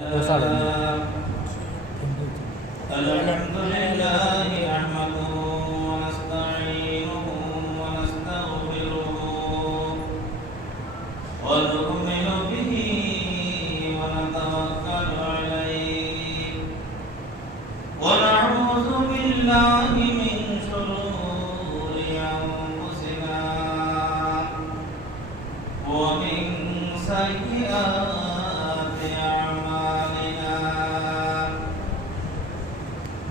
الحمد لله نحمده ونستعينه ونستغفره ونؤمن به ونتوكل عليه ونعوذ بالله من شرور أنفسنا ومن سيئات أعمالنا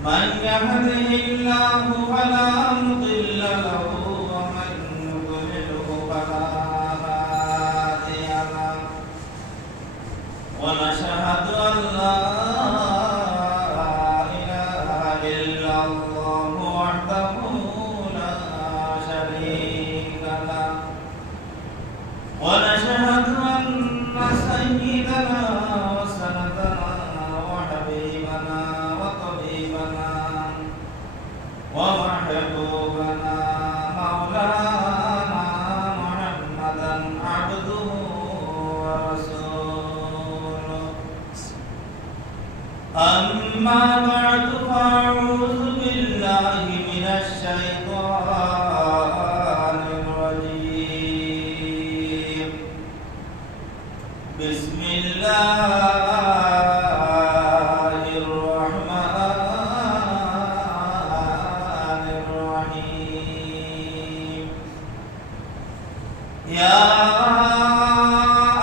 من يهده الله فلا مضل له ومن يضلله فلا هادي له ونشهد أن لا إله إلا الله وحده لا شريك له ونشهد أن سيدنا وسندنا وحبيبنا وطبيبنا ومحبوبنا مولانا محمدا عبده ورسوله أما بعد فأعوذ بالله من الشيطان الرجيم بسم الله الرحمن الرحيم يا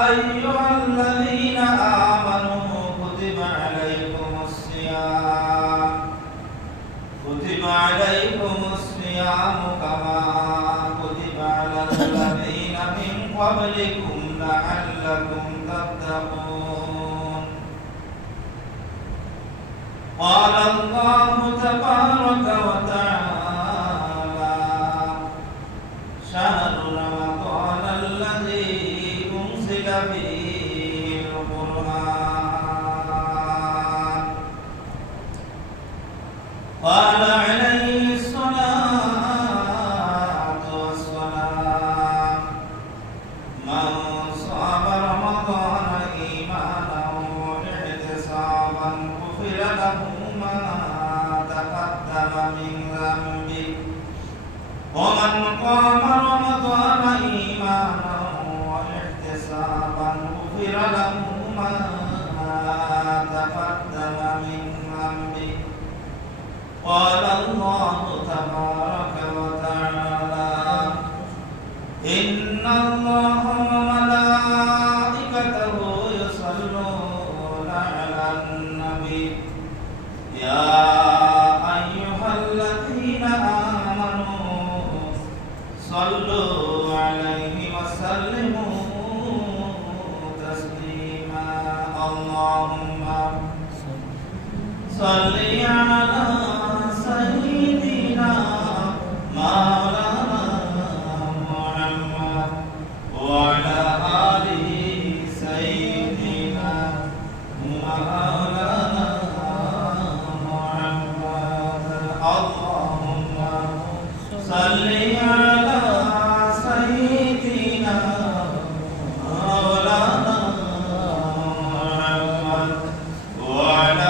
أيها الذين آمنوا كتب عليكم الصيام كما كتب على الذين من قبلكم لعلكم تتقون قال الله تبارك وتعالى شهر رمضان الذي أنزل فيه القرآن قال عليه الصلاة والسلام من صام رمضان إيمانا واحتسابا غفر له ما تقدم من ذنبه ومن قام رمضان إيمانا واحتسابا غفر له ما تقدم من ذنبه قال الله تبارك وتعالى إن الله وملائكته يصلون على النبي يا أيها الذين آمنوا صلوا عليه وسلموا تسليما اللهم صل على سيدنا مولانا محمد وعلى آله سيدنا مولانا محمد اللهم صل على سيدنا مولانا محمد وعلى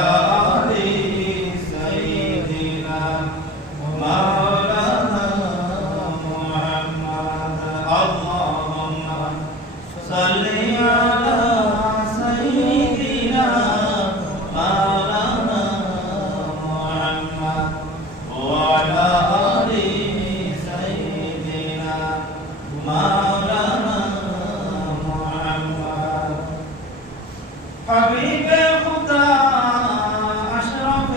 حبيب خدا أشرف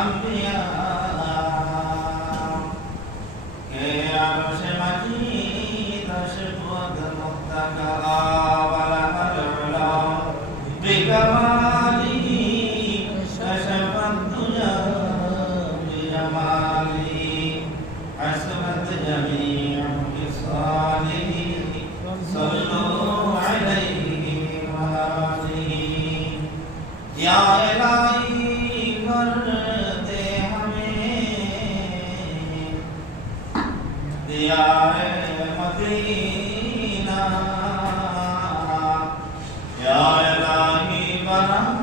أنبياء کے عرش مجید شبود متکا ولہ العلا بکماله کشف الدجى بجماله حسبت جميع خصاله صلوا عليه وآله या इलाही कर दे हमें दिया मदीना या इलाही बना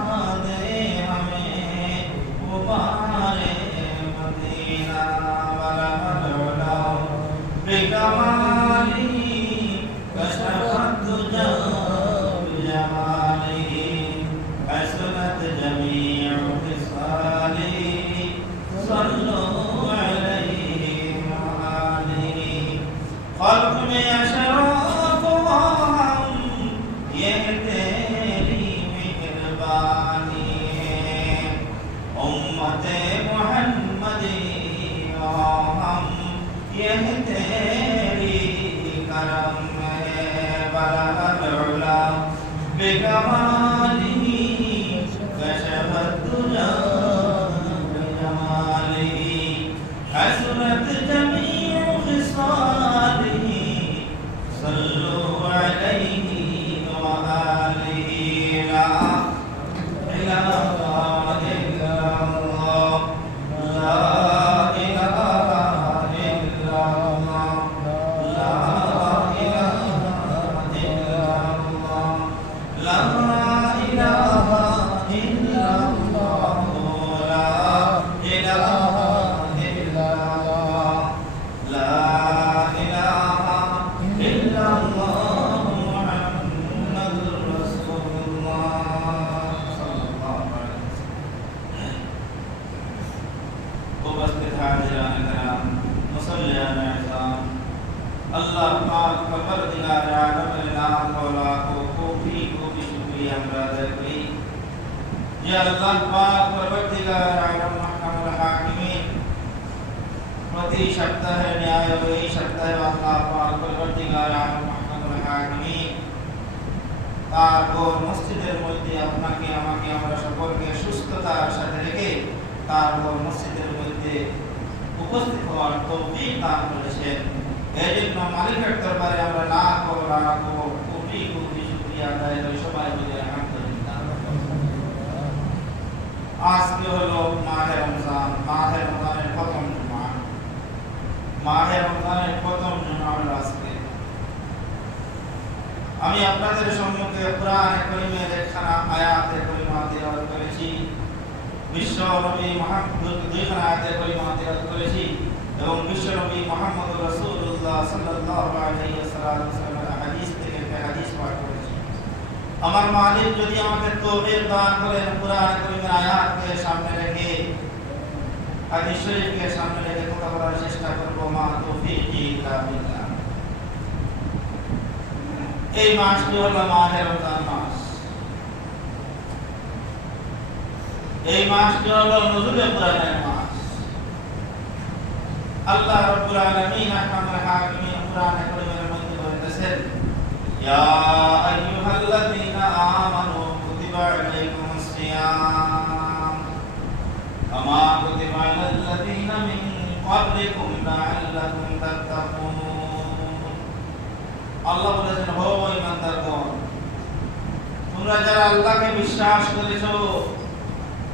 যে আল্লাহ পাক পরবর্তীকার আলম মাহকামুল হাকিমিন প্রতি সপ্তাহে ন্যায় এই সপ্তাহে আল্লাহ পাক পরবর্তীকার আলম মাহকামুল হাকিমিন তারপর মসজিদের মধ্যে আপনাকে আমাকে আমরা সকলকে সুস্থতার সাথে রেখে তারপর মসজিদের মধ্যে উপস্থিত হওয়ার তৌফিক দান করেছেন। এই জন্য মালিকের দরবারে আমরা লাখ কোটি কোটি শুকরিয়া আদায় করি সবাই মিলে আলহামদুলিল্লাহ। আজকে হলো মাহে রমজান, মাহে রমজানের প্রথম জুমা, মাহে রমজানের প্রথম জুমা হলো আজকে। আমি আপনাদের সম্মুখে কোরআন কারীমের একখানা আয়াতে কারিমা তিলাওয়াত করেছি, বিশ্ব নবী মুহাম্মদ দুইখানা আয়াতে কারিমা তিলাওয়াত করেছি এবং বিশ্ব নবী মুহাম্মদ রাসূলুল্লাহ সাল্লাল্লাহু আলাইহি ওয়াসাল্লামের হাদিস থেকে একটা হাদিস পাঠ করেছি। আমার মালিক যদি আমাকে তৌফিক দান করেন কোরআন কারীমের আয়াতকে সামনে রেখে হাদিস শরীফকে সামনে রেখে কথা বলার চেষ্টা করব। মা তৌফিক ইল্লা বিল্লাহ। এই মাসটি হলো মাহে রমজান মাস। এই মাসটি হলো নজুলে কোরআনের মাস। আল্লাহ রাব্বুল আলামিন আহকামুল হাকিমিন কোরআনে কারীমের মধ্যে বলেছেন, ইয়া আইয়ুহাল্লাযীনা আমানু কুতিবা আলাইকুমুস সিয়াম কামা কুতিবা আলাল্লাযীনা মিন ক্বাবলিকুম লাআল্লাকুম তাত্তাকুন। আল্লাহ বলেছেন, হে ঈমানদারগণ, তোমরা যারা আল্লাহকে বিশ্বাস করেছো,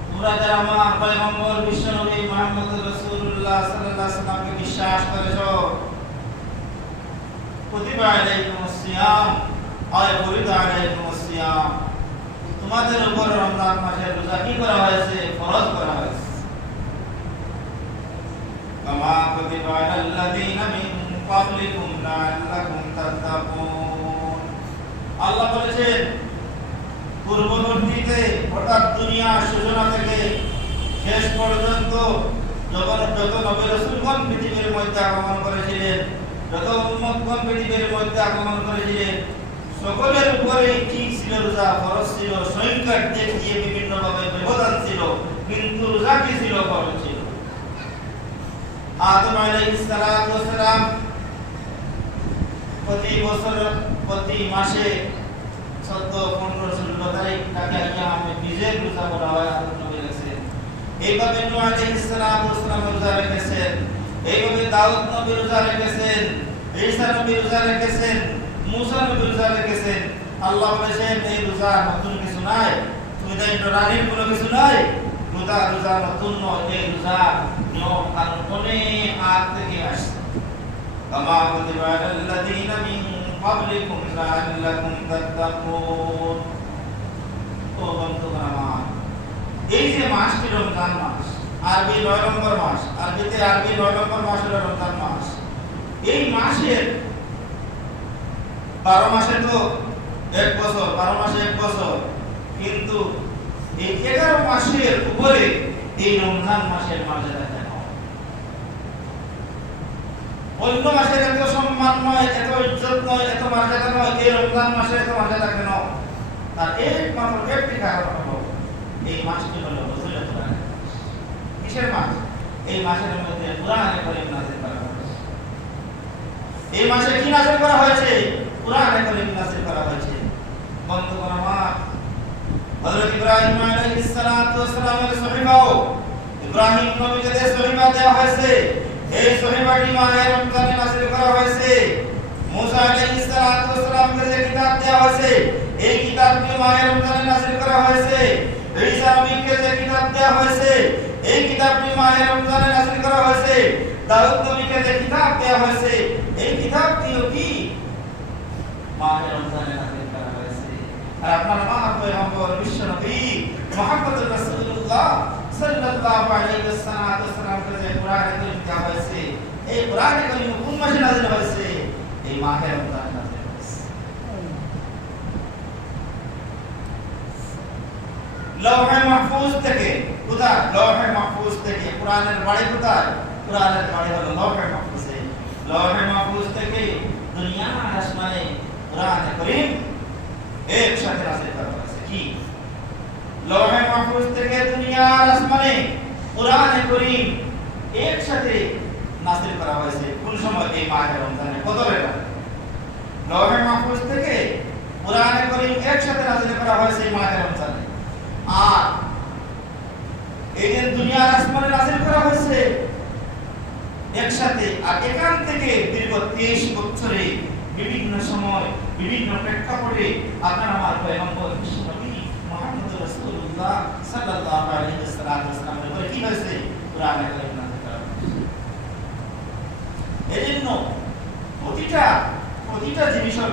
তোমরা যারা আমার পয়গম্বর বিশ্বনবী মুহাম্মদ রাসূলুল্লাহ সাল্লাল্লাহু আলাইহি ওয়াসাল্লামকে বিশ্বাস করেছো, কুতিবা আলাইকুমুস সিয়াম আয় ফরিদা আলাইকুমুস সিয়াম, তোমাদের উপর রমজান মাসের রোজা কি করা হয়েছে? ফরজ করা হয়েছে। কামা কুতিবা আলাল্লাযীনা মিন ক্বাবলিকুম লাআল্লাকুম তাত্তাকুন। আল্লাহ বলেছেন, পূর্ববর্তীতে অর্থাৎ দুনিয়া সূচনা থেকে শেষ পর্যন্ত যত নবী রাসূলগণ পৃথিবীর মধ্যে আগমন করেছিলেন, যত উম্মতগণ পৃথিবীর মধ্যে আগমন করেছিলেন, সকলের উপরে কি ছিল? রোজা ফরজ ছিল। সংখ্যার দিক দিয়ে বিভিন্নভাবে ব্যবধান ছিল, কিন্তু রোজা কি ছিল? ফরজ ছিল। আদম আলাইহিস সালাতু ওয়াস সালাম প্রতি বছর প্রতি মাসে 14, 15, 16 তারিখ তাকে আইয়ামে বিজের রোজা করা হয়। আদম নবী রেখেছেন। এইভাবে নূহ আলাইহিস সালাতু ওয়াস সালাম রোজা রেখেছেন। এইভাবে দাউদ নবী রোজা রেখেছেন। ঈসা নবী রোজা রেখেছেন। মুসা নবী রোজা রেখেছেন। আল্লাহ বলেছেন, এই রোজা নতুন কিছু নাই, তুমি তো রানীর কোনো কিছু নাই, রোজা নতুন নয়, এই রোজা নিয়ম কানুন অনেক আগ থেকে আসছে। কামা কুতিবা আলাল্লাযীনা মিন ক্বাবলিকুম লাআল্লাকুম তাত্তাকুন। ও বন্ধুগণ আমার, এই যে মাসটি রমজান মাস, আরবি 9 নম্বর মাস, আরবি 9 নম্বর মাস হলো রমজান মাস। এই মাসের 12 মাসে তো 1 বছর, 12 মাসে 1 বছর, কিন্তু এই 11 মাসের উপরে এই রমজান মাসের মর্যাদা কেন? অন্য মাসের এত সম্মান নয়, এত ইজ্জত নয়, এত মর্যাদা নয়, এই রমজান মাসে এত মর্যাদা কেন? তার একমাত্র একটি কারণ হলো, এই মাসটি হলো নজুলে কোরআন। কিসের মাস? এই মাসের মধ্যে কোরআনে কারীম নাযিল করা হয়েছে। এই মাসে কি নাযিল করা হয়েছে? কোরআনে কারীম নাযিল করা হয়েছে। বন্ধুগণ আমার, হযরত ইব্রাহিম আলাইহিস সালাতু ওয়াস সালামের সহিফাও, ইব্রাহিম নবীকে যে সহিফা দেওয়া হয়েছে, এই সহিফাটি মাহে রমজানে নাযিল করা হয়েছে। মুসা আলাইহিস সালাতু ওয়াস সালামকে যে কিতাব দেওয়া হয়েছে, এই কিতাবটি মাহে রমজানে নাযিল করা হয়েছে। ঈসা নবীকে যে কিতাব দেওয়া হয়েছে, এই কিতাবটি মাহে রমজানে নাযিল করা হয়েছে। দাউদ নবীকে যে কিতাব দেওয়া হয়েছে, এই কিতাবটিও কি মাহে রমজানে নাযিল করা হয়েছে। আর আপনার পয়গম্বর বিশ্ব নবী মুহাম্মদ রাসূলুল্লাহ সাল্লাল্লাহু আলাইহি ওয়াসাল্লামকে যে কোরআন কারীম দেওয়া হয়েছে, এই কোরআন কারীম কোন মাসে নাযিল হয়েছে? এই মাহে রমজানে নাযিল হয়েছে। লৌহে মাহফুজ থেকে, কোথায়? লৌহে মাহফুজ থেকে। কোরআনের বাড়ি কোথায়? কোরআনের বাড়ি হলো লৌহে মাহফুজে। লৌহে মাহফুজ থেকে দুনিয়া আসমানে কোরআন কারীম একসাথে নাযিল করা হয়েছে। কি লৌহে মাহফুজ থেকে দুনিয়ার আসমানে কোরআনে কারীম একসাথে নাযিল করা হয়েছে কোন সময় এই মাহে রমজানে কদরের রাতে লৌহে মাহফুজ থেকে কোরআনে কারীম একসাথে নাযিল করা হয়েছে এই মাহে রমজানে আর এই দিন দুনিয়ার আসমানে নাযিল করা হয়েছে একসাথে আর এখান থেকে দীর্ঘ 23 বছরে বিভিন্ন সময় বিভিন্ন প্রেক্ষাপটে আপনার আমার পয়গম্বর বিশ্বনবী মুহাম্মদ রাসূলুল্লাহ সাল্লাল্লাহু আলাইহি ওয়াসাল্লাম এর কি হয়েছে কোরআনে কারীম নাযিল করা হয়েছে এজন্য প্রতিটা জিনিসের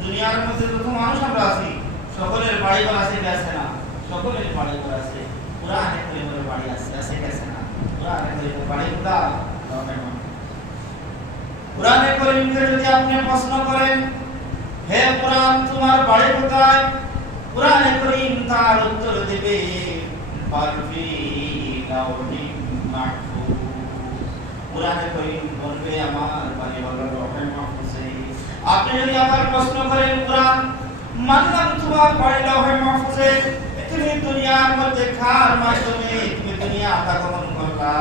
দুনিয়ার মধ্যে যত মানুষ আমরা আছি সকলের বাড়িঘর আছে কি আছে না সকলের বাড়িঘর আছে কোরআনে কারীমের বাড়ি আছে কি আছে না কোরআনে কারীমের বাড়ি কোথায় কোরআনে কারীমকে যদি আপনি প্রশ্ন করেন হে কোরআন তোমার বাড়ি কোথায় কোরআনে কারীম তার উত্তর দেবে বারফি লাউহিন মাহফুজ কোরআনে কারীম বলবে আমার বাড়ি হলো লৌহে মাহফুজে আপনি যদি আবার প্রশ্ন করেন কোরআন মানলাম তোমার বাড়ি লৌহে মাহফুজে তুমি দুনিয়ার মধ্যে কার মাধ্যমে তুমি দুনিয়া আগমন করলা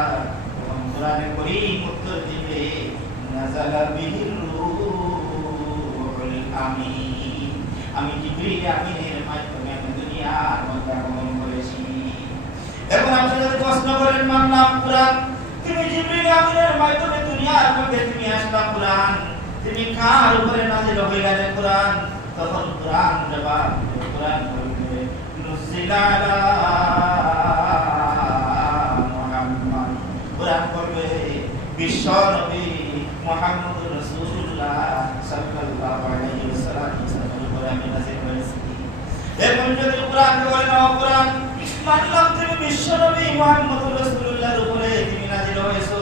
কোরআনে কারীম উত্তর দিবে নাযালা বিহির রূহুল আমিন আমি জিবরিল আমিনের মাধ্যমে আমি দুনিয়ার মধ্যে আগমন করেছি এখন আপনি যদি প্রশ্ন করেন মানলাম কোরআন তুমি জিবরিল আমিনের মাধ্যমে দুনিয়ার মধ্যে তুমি আসলা কোরআন তুমি কার উপরে নাযিল হইলা রে কোরআন তখন কোরআন জবাব কোরআন বলবে নুজিলা আলা মুহাম্মদ কোরআন বলবে বিশ্ব নবী মুহাম্মদুর রাসূলুল্লাহ সাল্লাল্লাহু আলাইহি ওয়াসাল্লাম উপরে আমি নাযিল হয়েছি এখন যদি কোরআন বলে না কোরআন মানলাম তুমি বিশ্ব নবী মুহাম্মদুর রাসূলুল্লাহর উপরে তুমি নাযিল হয়েছো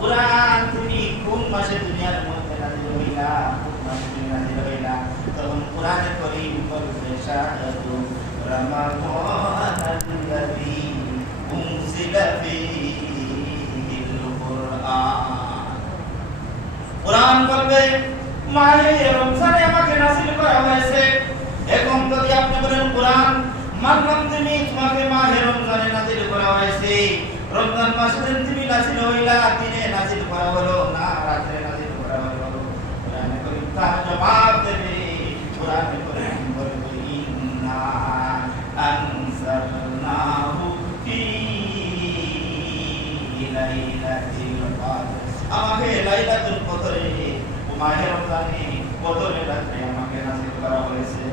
কোরআন তুমি কোন মাসে দুনিয়ার মধ্যে নাযিল হইলা কোন মাসে তুমি নাযিল হইলা তখন কোরআনে কারীম বলবে শাহাদু রমাদানাল্লাযী উনজিলা ফীহিল কুরআন কোরআন বলবে মাহে রমজানে আমাকে নাযিল করা হয়েছে এখন যদি আপনি বলেন কোরআন মানলাম তুমি তোমাকে মাহে রমজানে নাযিল করা হয়েছে রমজান মাসে তুমি নাযিল হইলা দিনে নাযিল করা হলো না রাতে নাযিল করা হলো কোরআনে কারীম তার জবাব দেবে কোরআনে কারীম বলবে ইন্না আনজালনাহু ফী লাইলাতিল কদর আমাকে লাইলাতুল কদরে মাহে রমজানে কদরের রাতে আমাকে নাযিল করা হয়েছে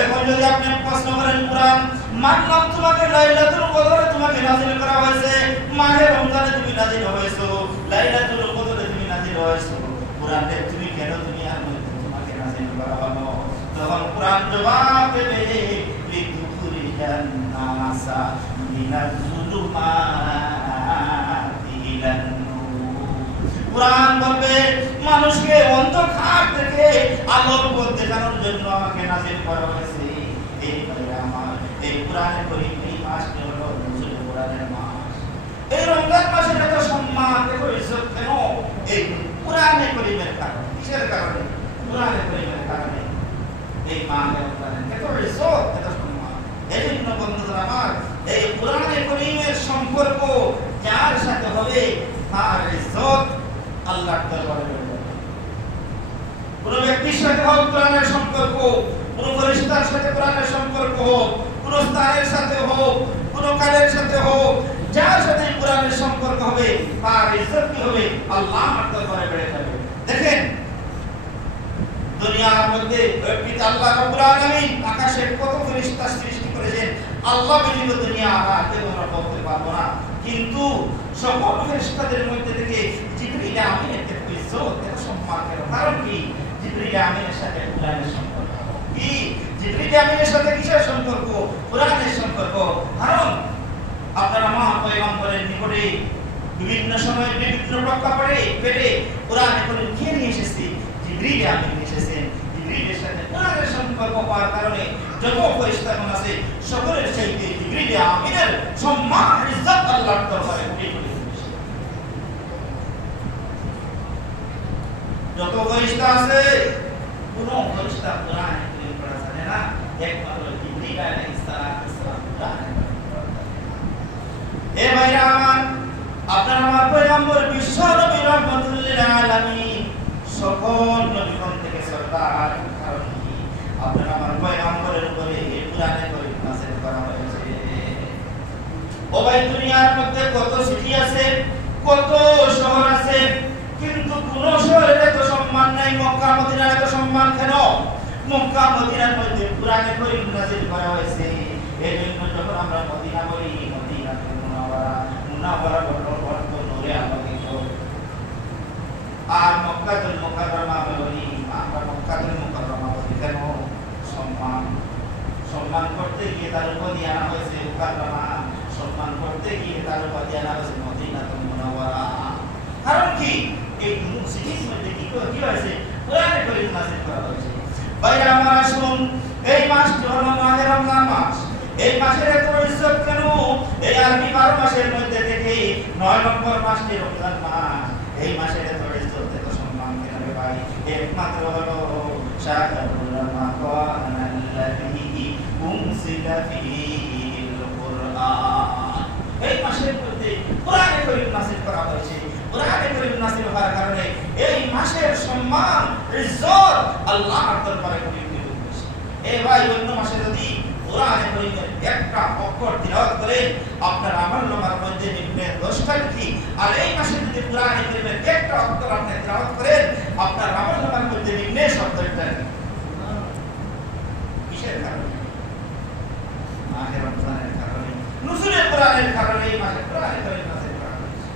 এখন যদি আপনি প্রশ্ন করেন কোরআন মানলাম তোমাকে লাইলাতুল কদরে তোমাকে নাযিল করা হয়েছে মাহে রমজানে তুমি নাযিল হয়েছো লাইলাতুল কদরে তুমি নাযিল হয়েছো কোরআনে তুমি কেন দুনিয়ার মধ্যে তোমাকে নাযিল করা হলো তখন কোরআন জবাব দেবে লিতুখরিজান নাসা মিনাজ যুলুমাতি ইলান নূর কোরআন বলবে মানুষকে অন্ধকার থেকে আলোর পথে দেখানোর জন্য আমাকে নাযিল করা হয়েছে এই আমার এই কোরআনে কারীম এই মাসটি হলো নজরুল কোরআনের মাস এই রমজান মাসের এত সম্মান এত ইজ্জত কেন এই কোরআনে কারীমের কারণে কিসের কারণে কোরআনে কারীমের কারণে এই মাহে রমজানের এত ইজ্জত এত সম্মান এই জন্য বন্ধুরা আমার এই কোরআনে কারীমের সম্পর্ক যার সাথে হবে তার ইজ্জত আল্লাহর দরবারে হবে কোন ব্যক্তির সাথে হোক কোরআনের সম্পর্ক কোন ফেরেশতার সাথে কোরআনের সম্পর্ক হোক কোন স্থানের সাথে হোক কোন কালের সাথে হোক যার সাথে কোরআনের সম্পর্ক হবে তার ইজ্জত কি হবে আল্লাহর দরবারে বেড়ে যাবে দেখেন দুনিয়ার মধ্যে পিতা আল্লাহ রাব্বুল আলামিন আকাশের কত ফেরেশতা সৃষ্টি করেছেন আল্লাহ ব্যতীত দুনিয়া আর কেউ করতে পারবো না কিন্তু সকল ফেরেশতাদের মধ্যে থেকে জিবরিল আমিনের এত ইজ্জত এত সম্মান কেন কারণ কি জিবরিল আমিনের সাথে কোরআনের সম্পর্ক কি জিবরিল আমিনের সাথে কিসের সম্পর্ক কোরআনের সম্পর্ক কারণ আপনারা মহান পয়গম্বরের নিকটে বিভিন্ন সময় বিভিন্ন প্রেক্ষাপটে পেটে কোরআনে কারীম কে নিয়ে এসেছে জিবরিল আমিন এসেছেন জিবরিলের সাথে কোরআনের সম্পর্ক পাওয়ার কারণে যত ফেরেশতাগণ আছে সকলের চাইতে জিবরিল আমিনের সম্মান ইজ্জত আল্লাহর দরবারে বেশি যত ফেরেশতা আছে কোন ফেরেশতা কোরআনে কারীম পড়া জানে না একমাত্র জিবরিল আলাইহিস সালাম সকল নবীগণ থেকে সরদার। কারণ কি? আপনার আমার পয়গম্বরের উপরে কোরআনে কারীম নাযিল করা হয়েছে। ও ভাই, দুনিয়ার মধ্যে কত সিটি আছে, কত শহর আছে, কিন্তু কোন শহরের এত সম্মান নাই, মক্কা মদিনার এত সম্মান কেন? মক্কা মদিনার মধ্যে কোরআনে কারীম নাযিল করা হয়েছে। এজন্য যখন আমরা মদিনা বলি, মদিনাতুল মুনাওয়ারা, মুনাওয়ারা অর্থ নূরে আলোকিত। আর মক্কাতুল মুকাররমা বলি, আমরা মক্কাতুল মুকাররমা বলি কেন? সম্মান করতে গিয়ে তার উপাধি আনা হয়েছে মুকাররমা, সম্মান করতে গিয়ে তার উপাধি আনা হয়েছে মদিনাতুল মুনাওয়ারা। কারণ কি? এই মুসলিমের মধ্যে কি হয়েছে? কোরআনে কারীম নাযিল করা হয়েছে। ভাইরা আমার, আসুন, এই মাসটি হলো মাহে রমজান মাস। এই মাসের এত ইজ্জত কেন? এই আরবি 12 মাসের মধ্যে থেকে 9 নম্বর মাসটি রমজান মাস। এই মাসের এত ইজ্জত, এত সম্মান কেন রে ভাই? একমাত্র হলো শাহরুর রমাদান আল্লাযী উনজিলা ফীহিল কুরআন। এই মাসের মধ্যে কোরআনে কারীম নাযিল করা হয়েছে। কোরআনে কারীম নাযিল হওয়ার কারণে এই মাসের সম্মান, ইজ্জত আল্লাহর দরবারে খুবই বেশি। এই ভাই, অন্য মাসে যদি কোরআনে কারীমের একটা অক্ষর তিলাওয়াত করেন, আপনার আমলনামার মধ্যে লিখবে 10টা নেকি। আর এই মাসে যদি কোরআনে কারীমের একটা অক্ষর আপনি তিলাওয়াত করেন, আপনার আমলনামার মধ্যে লিখবে 70টা নেকি। কিসের কারণে? মাহে রমজানের কারণে, নুজুলে কোরআনের কারণে এই মাসে কোরআনে কারীম নাযিল করা হয়েছে।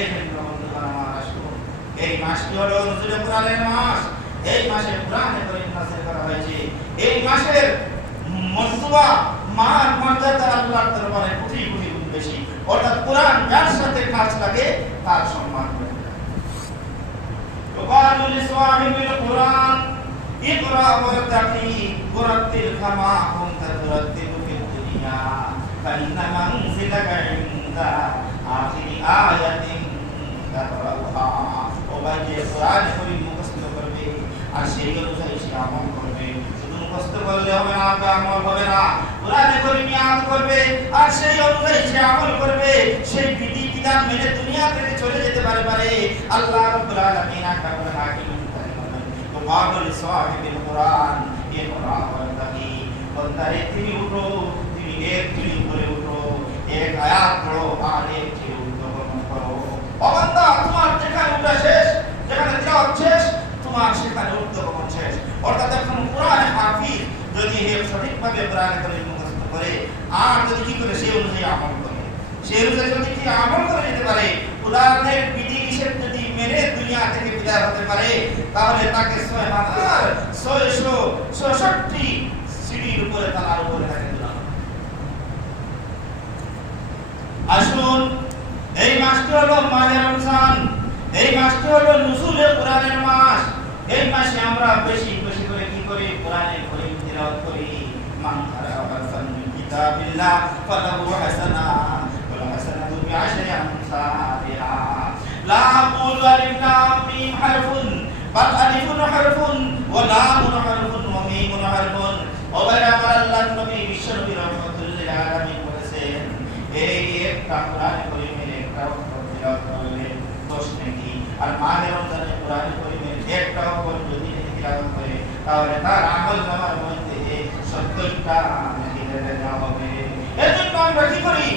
এই জন্য বন্ধুগণ আমার, আসুন, এই মাসটি হলো নুজুলে কোরআনের মাস। এই মাসে কোরআনে কারীম নাযিল করা হয়েছে। এই মাসের মর্তবা, মান, মর্যাদা আল্লাহর দরবারে কোটি কোটি গুণ বেশি। অর্থাৎ কোরআন যার সাথে কাজ লাগে তার সম্মান বেড়ে যায়। ওয়াকালু লিসাহিবিল কোরআন ইকরা ওয়ারতাকি ওয়ারাতিল কামা কুনতা তুরাতিলু ফিদ দুনিয়া ফাইন্না মানজিলাকা ইনদা আখিরি আয়াতিন তাকরাউহা। ও ভাই, যে কোরআন কারীম মুখস্থ করবে আর সেই অনুযায়ী সে আমল করবে, মুখস্থ করলে হবে না, আমল হবে না। কোরআনে কারীম ইয়াদ করবে আর সেই অনুযায়ী সে আমল করবে, সেই বিধি বিধান মেনে দুনিয়া থেকে চলে যেতে পারে। আল্লাহ রাব্বুল আলামিন আকাবুল হাকিম কারীম। তো বাগুল সাহিবিল কোরআন ইকরা ওয়ারতাকি। বন্দারে তুমি উঠো, তুমি একটি উপরে উঠো, এক আয়াত পড়ো আর একটি উদ্ভাবন করো। ও বান্দা, তোমার যেখানে উঠা শেষ, যেখানে তিলাওয়াত শেষ, তোমার সেখানে উদ্ভাবন শেষ। অর্থাৎ এখন কোরআনে হাফিজ যদি সঠিকভাবে কোরআনে কারীম মুখস্থ করে আর যদি কি করে সেই অনুযায়ী আমল করে, সেই অনুযায়ী যদি কি আমল করে যেতে পারে, কোরআনের বিধি নিষেধ যদি মেনে দুনিয়া থেকে বিদায় হতে পারে, তাহলে তাকে 6666 সিঁড়ির উপরে, তালার উপরে তাকে তোলা হবে। আসুন, এই মাসটি হলো মাহে রমজান। এই মাসটি হলো নুজুলে কোরআনের মাস। এই মাসে আমরা বেশি বেশি করে কি করি? কোরআনে কারীম তিলাওয়াত করি। মান কারা হারফান মিন কিতাবিল্লাহ ফালাহু হাসানা ওয়াল হাসানাতু বিআশরি আমসালিহা। লা আকুলু আলিফ লাম মিম হারফুন বাল আলিফুন হারফুন ওয়া লামুন হারফুন ওয়া মিমুন হারফুন। ও ভাই আমার, আল্লাহর নবী বিশ্বনবী রাহমাতুল লিল আলামিন বলেছেন, এই একটা কোরআনে কারীমের একটা অক্ষর তিলাওয়াত করলে 10 নেকি। আর মাহে রমজানে কোরআনে কারীমের একটা অক্ষর যদি তিলাওয়াত করে, তাহলে তার আমলনামার মধ্যে 70টা নেকি দেওয়া হবে। এজন্য আমরা কি করি?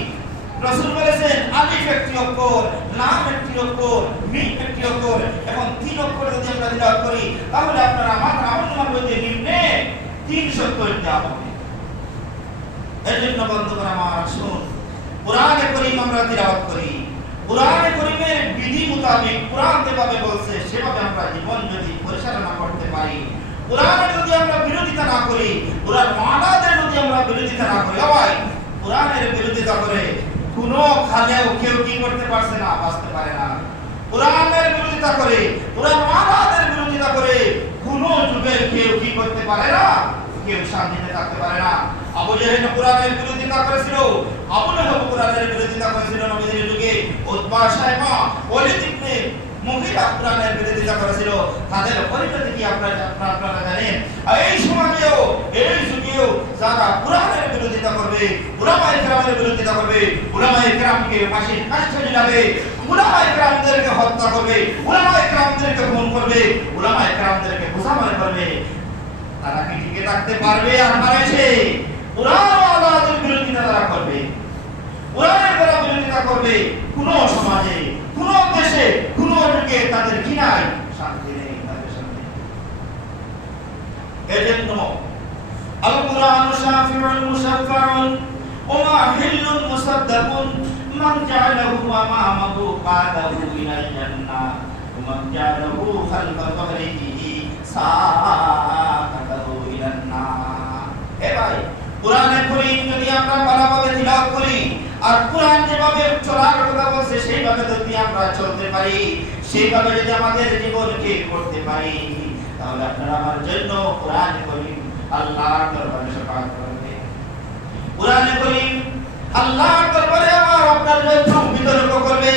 রাসূল বলেছেন, আলিফ একটি অক্ষর, লাম একটি অক্ষর, মিম একটি অক্ষর, এখন 3 অক্ষর যদি আমরা তিলাওয়াত করি, তাহলে আপনার আমলনামার মধ্যে নিম্নে 370 দেওয়া হবে। এজন্য বন্ধুগণ আমার, আসুন, কোরআনে কারীম আমরা তিলাওয়াত করি। কোরআনে কারীমের বিধি মোতাবেক কোরআন যেভাবে বলছে সেভাবে আমরা জীবন যদি পরিচালনা করতে পারি, কোরআনে যদি আমরা বিরোধিতা না করি, কোরআন মানাদের যদি আমরা বিরোধিতা না করি, ভাই, কোরআনের বিরোধিতা করে কোনো খালেও কেউ কি করতে পারছে না, বাঁচতে পারে না। কোরআনের বিরোধিতা করে, কোরআন মানাদের বিরোধিতা করে কোনো যুগের কেউ কি করতে পারে না, কেউ শান্তিতে থাকতে পারে না। আবু জেহেল কোরআনের বিরোধিতা করেছিল, আবু লাহাব কোরআনের বিরোধিতা করেছিল নবীদের যুগে, উতবা সাইবা, ওয়ালিদ ইবনে মুগীরা কোরআনের বিরোধিতা করেছিল। তাদের পরিণতি কি আপনারা জানেন? এই সমাজেও, এই যুগেও যারা কোরআনের বিরোধিতা করবে, উলামায়ে কেরামের বিরোধিতা করবে, উলামায়ে কেরামকে ফাঁসির কাষ্ঠে ঝুলাবে, উলামায়ে কেরামদেরকে হত্যা করবে, উলামায়ে কেরামদেরকে খুন করবে, উলামায়ে কেরামদেরকে বোঝামারি করবে, তারা কি টিকে থাকতে পারবে? আর পারেছে কোরআন ও আল্লাহর বিরোধিতা তারা করবে, কোরআনের বিরোধিতা করবে। কোন সমাজে, কোন দেশে, কোন যুগে তাদের কি নাই? শান্তি নেই, তাদের শান্তি। এজন্য আল কুরআন শাফিউল মুশাফফাউন ওয়া মাহিল্লুন মুসাদ্দাকুন মান জাআলাহু আমামাহু কাদাহু ইলাল জান্নাহ ওয়া মান জাআলাহু খালফা যহরিহি সাকাতাহু ইলান নার। হে ভাই, কোরআনে কারীম যদি আমরা ভালোভাবে তিলাওয়াত করি আর কোরআন যেভাবে চলার কথা বলছে সেইভাবে যদি আমরা চলতে পারি, সেইভাবে যদি আমাদের জীবনকে করতে পারি, তাহলে আপনারা আমার জন্য কোরআনে কারীম আল্লাহর দরবারে শাফাআত করবে। কোরআনে কারীম আল্লাহর দরবারে আমার আপনার জন্য বিতর্ক করবে।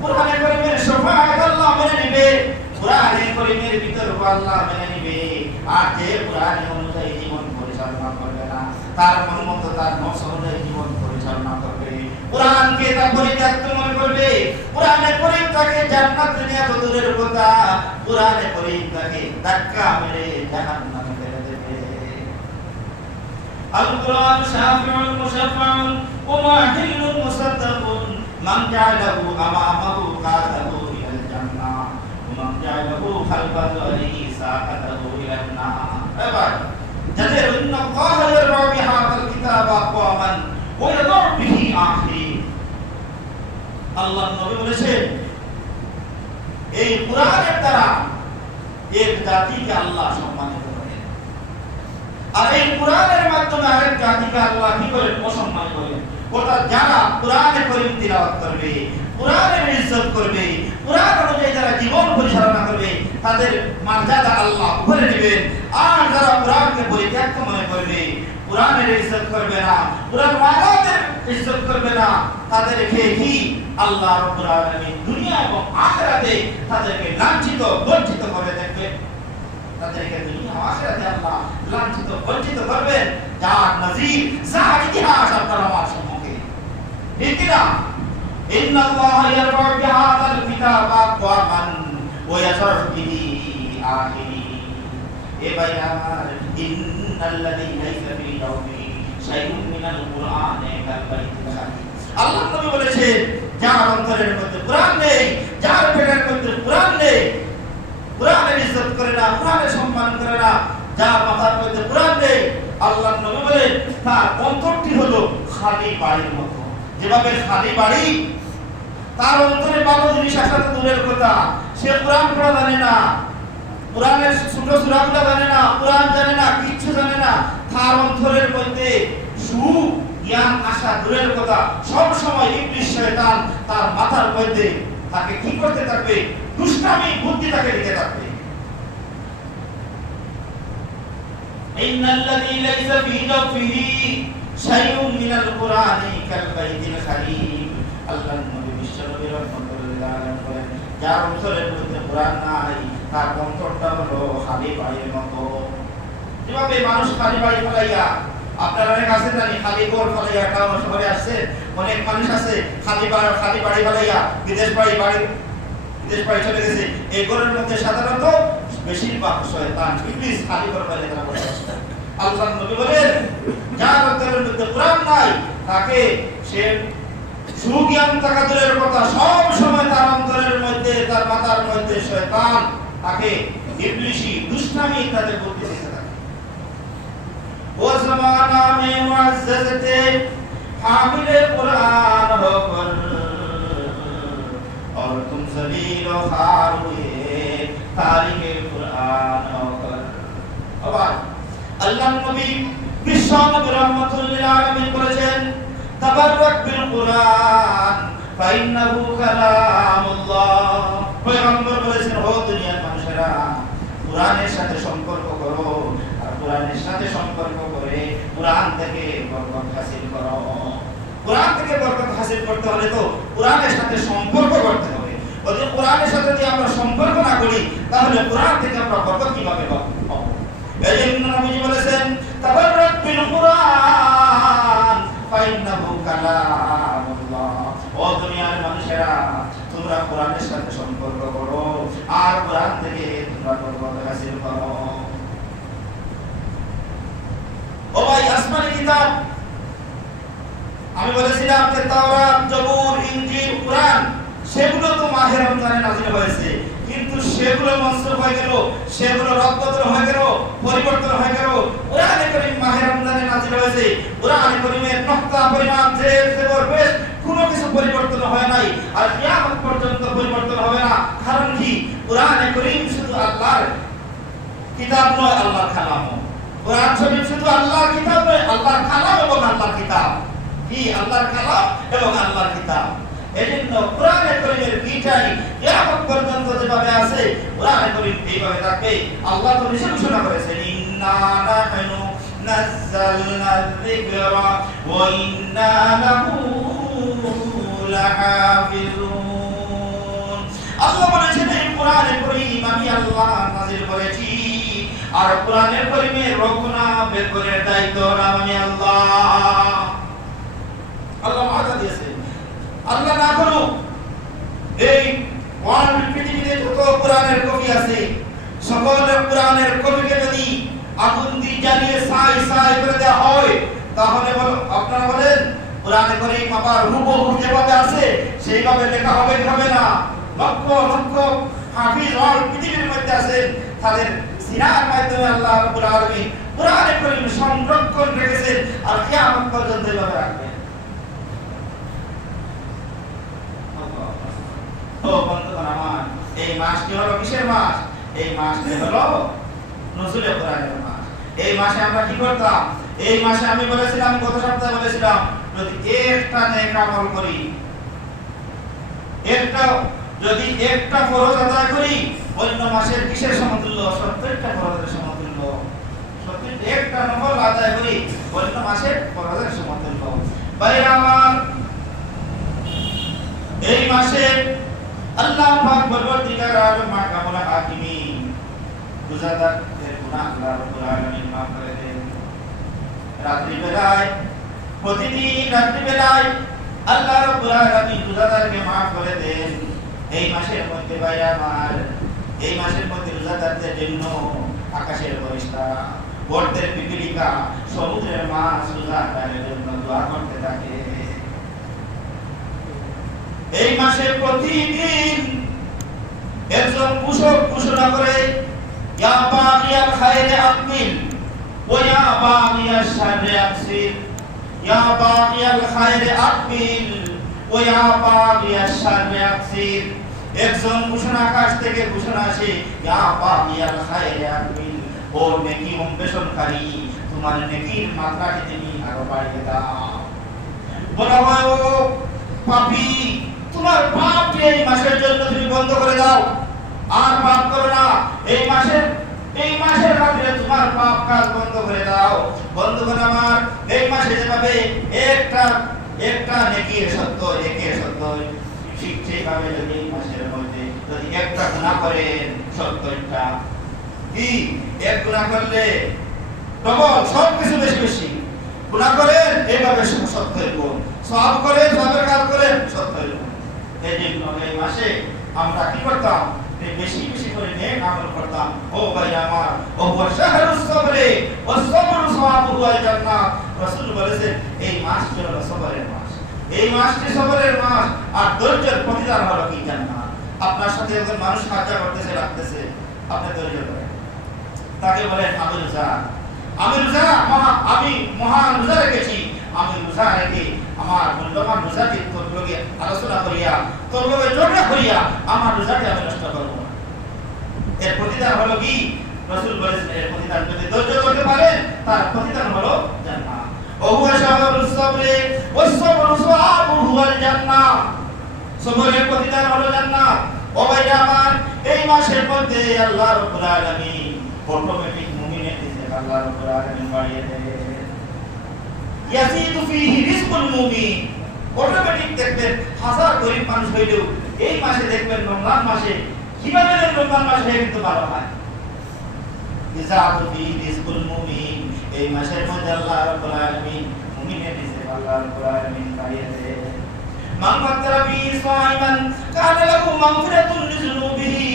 কোরআনে কারীমের শাফাআত আল্লাহ মেনে নেবে, কোরআনে কারীমের বিতর্ক আল্লাহ মেনে নেবে। আর যে কোরআন অনুযায়ী জীবন পরিচালনা করবে না, তার মন মতো তার নফস অনুযায়ী জীবন পরিচালনা করবে, কোরআনকে তার পরিত্যক্ত মনে করবে, কোরআনে কারীম তাকে জান্নাতে নিয়ে তো দূরের কথা, কোরআনে কারীম তাকে ধাক্কা মেরে জাহান্নামে ফেলে দেবে। আল কুরআন শাফিউল মুশাফফাউন ওয়া মাহিল্লুন মুসাদ্দাকুন মান জাআলাহু আমামাহু কাদাহু ইলাল জান্নাহ ওয়া মান জাআলাহু খালফা যহরিহি সাকাতাহু ইলান নার। এবার যাদের ইন্নাল্লাহ ইয়ারফা'ু বিহাযাল কিতাবা আকওয়ামান ওয়া ইয়াদউ বিহি আখির। আল্লাহ নবী বলেছেন এই কোরআনের দ্বারা এক জাতিকে আল্লাহ সম্মানিত করেন, আর এই কোরআনের মাধ্যমে আরেক জাতিকে আল্লাহ কি করেন? অসম্মান করেন। অর্থাৎ যারা কোরআনে কারীম তিলাওয়াত করবে, কোরআনের ইজ্জত করবে, কোরআন অনুযায়ী যারা জীবন পরিচালনা করবে, তাদের মর্যাদা আল্লাহ উপরে নেবেন। আর যারা কোরআনকে পরিত্যক্ত মনে করবে, কোরআনের ইজ্জত করবে না, কোরআন ওয়ালাদের ইজ্জত করবে না, তাদেরকে কি আল্লাহ রাব্বুল আলামিন দুনিয়া এবং আখিরাতে তাদেরকে লাঞ্ছিত বঞ্চিত করে দেখবে। তাদেরকে দুনিয়া ও আখিরাতে আল্লাহ লাঞ্ছিত বঞ্চিত করবেন, যার নজির যার ইতিহাস আপনার আমার সম্মুখে। ঠিক না? ইন্নাল্লাহ ইয়ারফা'ু বিহাযাল কিতাবা আকওয়ামান ওয়া ইয়াযরু বিহি আখিরিন। এ ভাই আমার, ইন্নাল্লাযী লাইসা ফি জাওফিহি শাইউন মিনাল কুরআনি কাল বাইতিল খালি। আল্লাহ নবী বলেছেন যার অন্তরের মধ্যে কোরআন নেই, যার পেটের মধ্যে কোরআন নেই, কোরআনের ইজ্জত করে না, কোরআনের সম্মান করে না, যার মাথার মধ্যে কোরআন নেই, আল্লাহ নবী বলেন তার অন্তরটি হলো খালি বাড়ির মতো। যেভাবে খালি বাড়ি, তার অন্তরে ভালো জিনিস আসা তো দূরের কথা, সে কোরআন পড়া জানে না, কোরআনের ছোট সূরাগুলো জানে না, কোরআন জানে না, কিচ্ছু জানে না, তার অন্তরের মধ্যে জ্ঞান আসা দূরের কথা, সব সময় ইবলিস শয়তান তার মাথার মধ্যে তাকে কি করতে থাকবে? দুষ্টামি বুদ্ধি তাকে দিতে থাকবে। ইন্নাল্লাযী লাইসা ফী জাওফিহি শাইউন মিনাল কুরআনি কাল বাইতিল খালিম। আল্লাহর নবী বিশ্বনবী রাহমাতুল্লাহ আলাইহি বলেন যার অন্তরের মধ্যে কোরআন নাই, তার অন্তরটা হলো খালি বাড়ির মতো। যেভাবে মানুষ খালি বাড়ি ফেলাইয়া, আপনারা অনেক আছে জানি খালি ঘর ফেলাইয়া টাউন শহরে আসছে, অনেক মানুষ আছে খালি বাড়ি ফেলাইয়া বিদেশ বাড়ি চলে গেছে। এই ঘরের মধ্যে সাধারণত বেশিরভাগ শয়তান ইবলিস খালি ঘর ফেলে তারা বসে আছে। আল্লাহর নবী বলেন যার অন্তরের মধ্যে কোরআন নাই, তাকে সে সুজ্ঞান থাকা দূরের কথা, সব সময় তার অন্তরের মধ্যে, তার মাথার মধ্যে শয়তান তাকে ইবলিসি দুষ্টামি তাদের বুদ্ধি দিতে থাকে। वो ज़माना में मुअज़्ज़ज़ थे हामिले कुरान होकर और तुम ज़लील व ख़ार हुए तारिके कुरान होकर। আবার আল্লাহর নবী বিশ্বনবী রাহমাতুল্লিল আলামিন বলেছেন তাবাররাক বিল কুরআন ফাইন্নাহু কালামুল্লাহ। পয়গম্বর বলেছেন ও দুনিয়ার মানুষেরা, কোরআনের সাথে সম্পর্ক করো, কোরআনের সাথে সম্পর্ক করে কোরআন থেকে বরকত হাসিল করো। কোরআন থেকে বরকত হাসিল করতে হলে তো কোরআনের সাথে সম্পর্ক করতে হবে। যদি কোরআনের সাথে যদি আমরা সম্পর্ক না করি, তাহলে কোরআন থেকে আমরা বরকত কিভাবে পাবো? এজন্য নবীজি বলেছেন তাবাররাক বিল কুরআন ফাইন্নাহু কালামুল্লাহ। ও দুনিয়ার মানুষেরা, তোমরা তোমরা কোরআনের সাথে সম্পর্ক করো আর কোরআন থেকে তোমরা বরকত হাসিল করো। ও ভাই, আসমানি কিতাব আমি বলেছিলাম যে তাওরাত, জবুর, ইনজিল, কোরআন সেগুলো তো মাহে রমজানে নাযিল হয়েছে, কিন্তু সেগুলো মনসুখ হয়ে গেল, সেগুলো রদবদল হয়ে গেল, পরিবর্তন হয়ে গেল। কোরআনে কারীম মাহে রমজানে নাযিল হয়েছে, কোরআনে কারীমের নক্তা পরিমাণ জের জবর পেশ কোনো কিছু পরিবর্তন হয় নাই, আর কিয়ামত পর্যন্ত পরিবর্তন হবে না। কারণ কি? কোরআনে কারীম শুধু আল্লাহর কিতাব নয়, আল্লাহর কালাম। কোরআন শরীফ শুধু আল্লাহর কিতাব নয়, আল্লাহর কালাম এবং আল্লাহর কিতাব। কি? আল্লাহর কালাম এবং আল্লাহর কিতাব। এজন্য কোরআনে কারীমের বিটাই কিয়ামত পর্যন্ত যেভাবে আছে, কোরআনে কারীম এইভাবে থাকবে। আল্লাহ তো নিজে ঘোষণা করেছেন, ইন্না নাহনু নাযালনা যিকরা ওয়া ইন্না লাহু লাহাফিজুন। আল্লাহ বলেছেন, এই কোরআনে কারীম আমি আল্লাহ নাযিল করেছি, আর কোরআনে কারীমের রক্ষণা বের করে দায়িত্ব আমি আল্লাহ। আল্লাহ ওয়াদা দিয়েছেন, আল্লাহ না করুক এই ওয়ার্ল্ড পৃথিবীতে যত কোরআনের কপি আছে, সকল কোরআনের কপিকে যদি আগুন দিয়ে জ্বালিয়ে ছাই ছাই করে দেওয়া হয়, তাহলে আপনারা বলেন কোরআনে কারীম আবার হুবহু যেভাবে আছে সেইভাবে লেখা হবে কি হবে না? লক্ষ লক্ষ হাফিজ ওয়ার্ল্ড পৃথিবীর মধ্যে আছেন, তাদের সিনার মাধ্যমে আল্লাহ রাব্বুল আলামিন কোরআনে কারীম সংরক্ষণ রেখেছেন, আর কিয়ামত পর্যন্ত এইভাবে রাখবেন। ও বন্ধুগণ আমার, এই মাসটি হলো কিসের মাস? এই মাসটি হলো নজুলে কোরআনের মাস। এই মাসে আমরা কি করতাম? এই মাসে আমি বলেছিলাম, গত সপ্তাহে বলেছিলাম, যদি একটা নেক আমল করি, যদি একটা ফরজ আদায় করি, অন্য মাসের কিসের সমতুল্য? 70টা ফরজের সমতুল্য। 70 একটা নফল আদায় করি, অন্য মাসের ফরজের সমতুল্য। ভাইরা আমার, এই মাসে আল্লাহ পাক পরবর্তীকার আলম মাহকামুল হাকিমিন রোজাদারদের গুনাহ আল্লাহ রাব্বুল আলামিন মাফ করে দেন। রাত্রি বেলায়, প্রতিদিন রাত্রি বেলায় আল্লাহ রাব্বুল আলামিন রোজাদারকে মাফ করে দেন। এই মাসের মধ্যে ভাই আমার, এই মাসের মধ্যে রোজাদারদের জন্য আকাশের ফেরেশতা, গর্তের পিপীলিকা, সমুদ্রের মাছ রোজাদারের জন্য দোয়া করতে থাকে। এই মাসে প্রতিদিন একজন ঘোষক ঘোষণা করে, ইয়া বাগিয়াল খায়রে আকমিল ওয়া ইয়া বাগিয়াশ শাররি আকসির, ইয়া বাগিয়াল খায়রে আকমিল ওয়া ইয়া বাগিয়াশ শাররি আকসির। একজন ঘোষণা আকাশ থেকে ঘোষণা আসে, ইয়া বাগিয়াল খায়রে আকমিল, ও নেকি অন্বেষণকারী, তোমার নেকির মাত্রাকে তুমি আরো বাড়িয়ে দাও। বলা হয়, ও পাপী, তোমার পাপ এই মাসের জন্য তুমি বন্ধ করে দাও, আর পাপ করো না। এই মাসের রাতে তোমার পাপ কাজ বন্ধ করে দাও। বন্ধুগণ আমার, এই মাসে যেভাবে একটা নেকির সত্য, নেকির সত্য, ঠিক সেইভাবে যদি এই মাসের মধ্যে যদি একটা গুনাহ করেন, 70টা কি এক গুনাহ করলে ডবল সব কিছু বেশি বেশি গুনাহ করেন, এইভাবে 70 গুণ সওয়াব করেন, সওয়াবের কাজ করেন, 70 গুণ। এই জন্য এই মাসে আমরা কি করতাম? বেশি বেশি করে নেক আমল করতাম। ও ভাই আমার, ও শাহরুস সবরে ওয়াস সবরু সওয়াবুহু আল জান্নাত। রাসূল বলেছেন, এই মাসটি হলো সবরের মাস, এই মাসটি সবরের মাস, আর ধৈর্যের প্রতিদান হলো কি? জান্নাত। আপনার সাথে একজন মানুষ সাহায্য করতেছে, রাখতেছে, আপনি ধৈর্য করেন, তাকে বলেন আমি রোজা, আমি মহান রোজা রেখেছি, আমি রোজা রেখে আমার মূল্যবান রোজাকে তোর লগে আলোচনা করিয়া, তোর লগে ঝগড়া করিয়া আমার রোজাকে আমি নষ্ট করব না। এর প্রতিদান হলো কি? রাসূল বলেছেন, এর প্রতিদান যদি ধৈর্য ধরতে পারেন, তার প্রতিদান হলো জান্নাত। ওহুয়া শাহরুস সাবরে ওয়াস সাবরু সওয়াবুহু আল জান্নাত। সবরের প্রতিদান হলো জান্নাত। ও ভাইরা আমার, এই মাসের মধ্যে আল্লাহ রাব্বুল আলামিন অটোমেটিক মুমিনের দিকে আল্লাহ রাব্বুল আলামিন বাড়িয়ে দেন। ইয়াসিদু ফীহি রিজকুল মুমিন। অটোমেটিক দেখবেন হাজার গরীব মানুষ হইলেও এই মাসে দেখবেন রমজান মাসে কিভাবে রমজান মাসে কিন্তু ভালো হয়। ইয়াসিদু ফীহি রিজকুল মুমিন, এই মাসের মধ্যে আল্লাহ রাব্বুল আলামিন মুমিনের দিকে আল্লাহ রাব্বুল আলামিন বাড়িয়ে দেন। মান ফাতারা বি সাইমান কানা লাহু মাগফিরাতুন লিযুনুবিহি